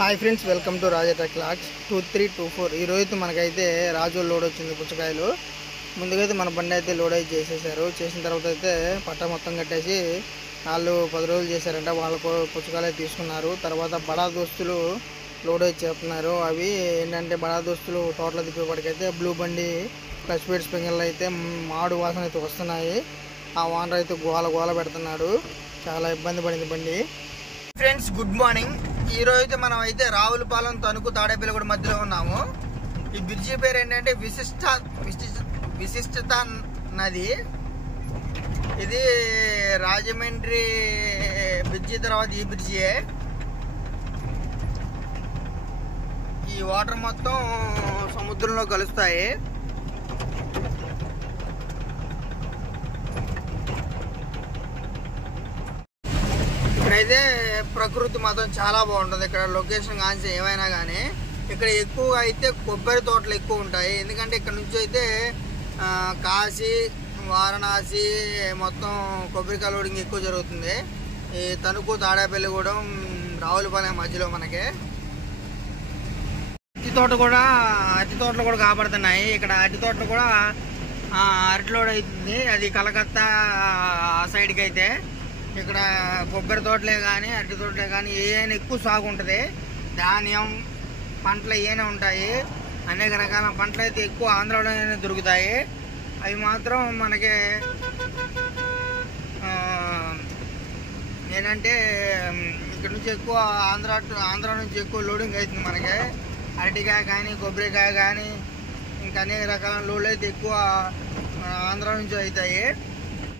Hi friends, welcome to Raja clocks 2324. ఈరోజు మనకైతే రాజు load వచ్చింది పుచ్చకాయలు. ముందుకైతే మన బండి అయితే లోడ్ అయితే చేసేసారు. చేసిన తర్వాత అయితే పట్ట మొత్తం కట్టేసి వాళ్ళు 10 రోజులు చేశారంట. వాళ్ళకు పుచ్చకాయలు అయితే తీసుకున్నారు. తర్వాత బడా దోస్తులు లోడ్ అయితే చేస్తున్నారు. అవి ఏంటంటే బడా దోస్తులు తోటలో తిప్పేపటికైతే బ్లూ బండి క్లచ్ ప్లేట్ స్ప్రింగర్లు అయితే మాడు వాసన అయితే వస్తున్నాయి. ఆ వానర్ అయితే గోల పెడుతున్నాడు. చాలా ఇబ్బంది పడింది బండి. Friends, good morning. ఈరోజు అయితే మనం అయితే రావులపాలెం, తణుకు, తాడేపల్లిగూడ మధ్యలో ఉన్నాము. ఈ బ్రిడ్జి పేరు ఏంటంటే విశిష్టత నది. ఇది రాజమండ్రి బ్రిడ్జి తర్వాత ఈ బ్రిడ్జియే. ఈ వాటర్ మొత్తం సముద్రంలో కలుస్తాయి. ఇక్కడైతే ప్రకృతి మాత్రం చాలా బాగుంటుంది. ఇక్కడ లొకేషన్ కానీ ఏమైనా కానీ ఇక్కడ ఎక్కువగా అయితే కొబ్బరి తోటలు ఎక్కువ ఉంటాయి. ఎందుకంటే ఇక్కడ నుంచి అయితే కాశీ, వారణాసి మొత్తం కొబ్బరికాయ లోడింగ్ ఎక్కువ జరుగుతుంది. ఈ తణుకు, తాడేపల్లిగూడెం, రావులపాలెం మధ్యలో మనకి అరటి తోటలు కూడా కాబడుతున్నాయి. ఇక్కడ అరటి తోటలు కూడా అరటి లోడ్ అవుతుంది. అది కలకత్తా ఆ సైడ్కి అయితే ఇక్కడ కొబ్బరి తోటలే కానీ అరటి తోటలే కానీ ఏమైనా ఎక్కువ సాగు ఉంటుంది. ధాన్యం పంటలు ఏమైనా ఉంటాయి. అనేక రకాల పంటలు అయితే ఎక్కువ ఆంధ్రాలోనే దొరుకుతాయి. అవి మాత్రం మనకి ఏంటంటే ఇక్కడ నుంచి ఎక్కువ ఆంధ్ర నుంచి ఎక్కువ లోడింగ్ అవుతుంది. మనకి అరటికాయ కానీ కొబ్బరికాయ కానీ ఇంకా అనేక రకాల లోడ్లు అయితే ఎక్కువ ఆంధ్ర నుంచి అవుతాయి.